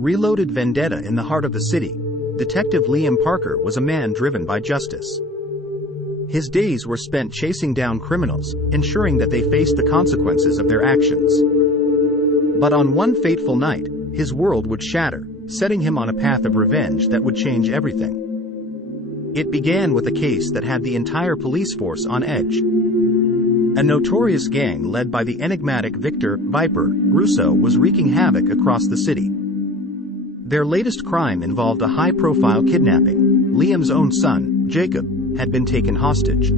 Reloaded Vendetta. In the heart of the city, Detective Liam Parker was a man driven by justice. His days were spent chasing down criminals, ensuring that they faced the consequences of their actions. But on one fateful night, his world would shatter, setting him on a path of revenge that would change everything. It began with a case that had the entire police force on edge. A notorious gang led by the enigmatic Victor "Viper" Russo was wreaking havoc across the city. Their latest crime involved a high-profile kidnapping. Liam's own son, Jacob, had been taken hostage.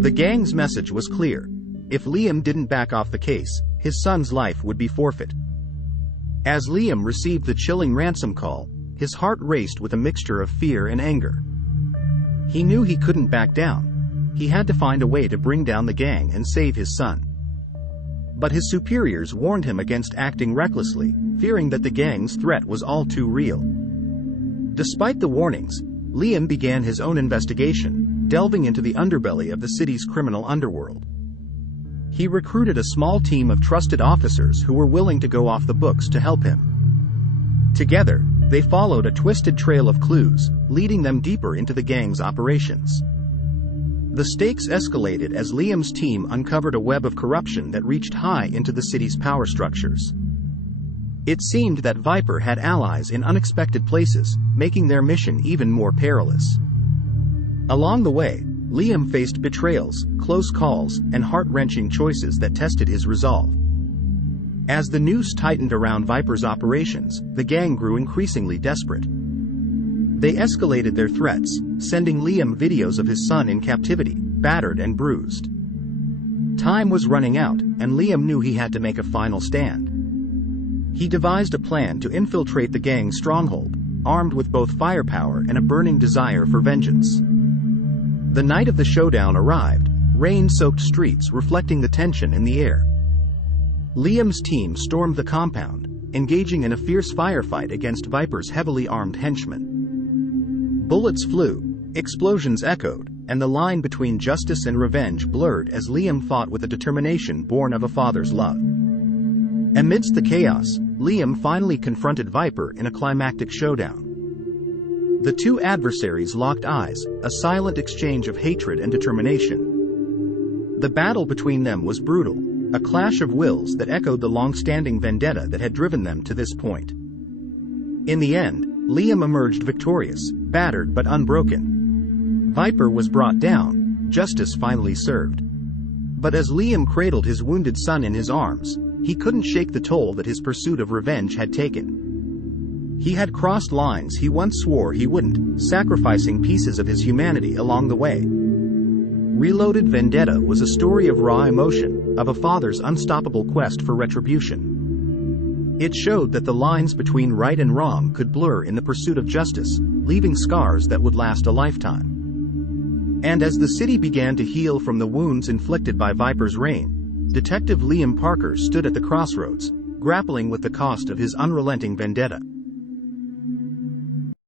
The gang's message was clear: if Liam didn't back off the case, his son's life would be forfeit. As Liam received the chilling ransom call, his heart raced with a mixture of fear and anger. He knew he couldn't back down. He had to find a way to bring down the gang and save his son. But his superiors warned him against acting recklessly, fearing that the gang's threat was all too real. Despite the warnings, Liam began his own investigation, delving into the underbelly of the city's criminal underworld. He recruited a small team of trusted officers who were willing to go off the books to help him. Together, they followed a twisted trail of clues, leading them deeper into the gang's operations. The stakes escalated as Liam's team uncovered a web of corruption that reached high into the city's power structures. It seemed that Viper had allies in unexpected places, making their mission even more perilous. Along the way, Liam faced betrayals, close calls, and heart-wrenching choices that tested his resolve. As the noose tightened around Viper's operations, the gang grew increasingly desperate. They escalated their threats, sending Liam videos of his son in captivity, battered and bruised. Time was running out, and Liam knew he had to make a final stand. He devised a plan to infiltrate the gang's stronghold, armed with both firepower and a burning desire for vengeance. The night of the showdown arrived, rain-soaked streets reflecting the tension in the air. Liam's team stormed the compound, engaging in a fierce firefight against Viper's heavily armed henchmen. Bullets flew, explosions echoed, and the line between justice and revenge blurred as Liam fought with a determination born of a father's love. Amidst the chaos, Liam finally confronted Viper in a climactic showdown. The two adversaries locked eyes, a silent exchange of hatred and determination. The battle between them was brutal, a clash of wills that echoed the long-standing vendetta that had driven them to this point. In the end, Liam emerged victorious, battered but unbroken. Viper was brought down, justice finally served. But as Liam cradled his wounded son in his arms, he couldn't shake the toll that his pursuit of revenge had taken. He had crossed lines he once swore he wouldn't, sacrificing pieces of his humanity along the way. Reloaded Vendetta was a story of raw emotion, of a father's unstoppable quest for retribution. It showed that the lines between right and wrong could blur in the pursuit of justice, leaving scars that would last a lifetime. And as the city began to heal from the wounds inflicted by Viper's reign, Detective Liam Parker stood at the crossroads, grappling with the cost of his unrelenting vendetta.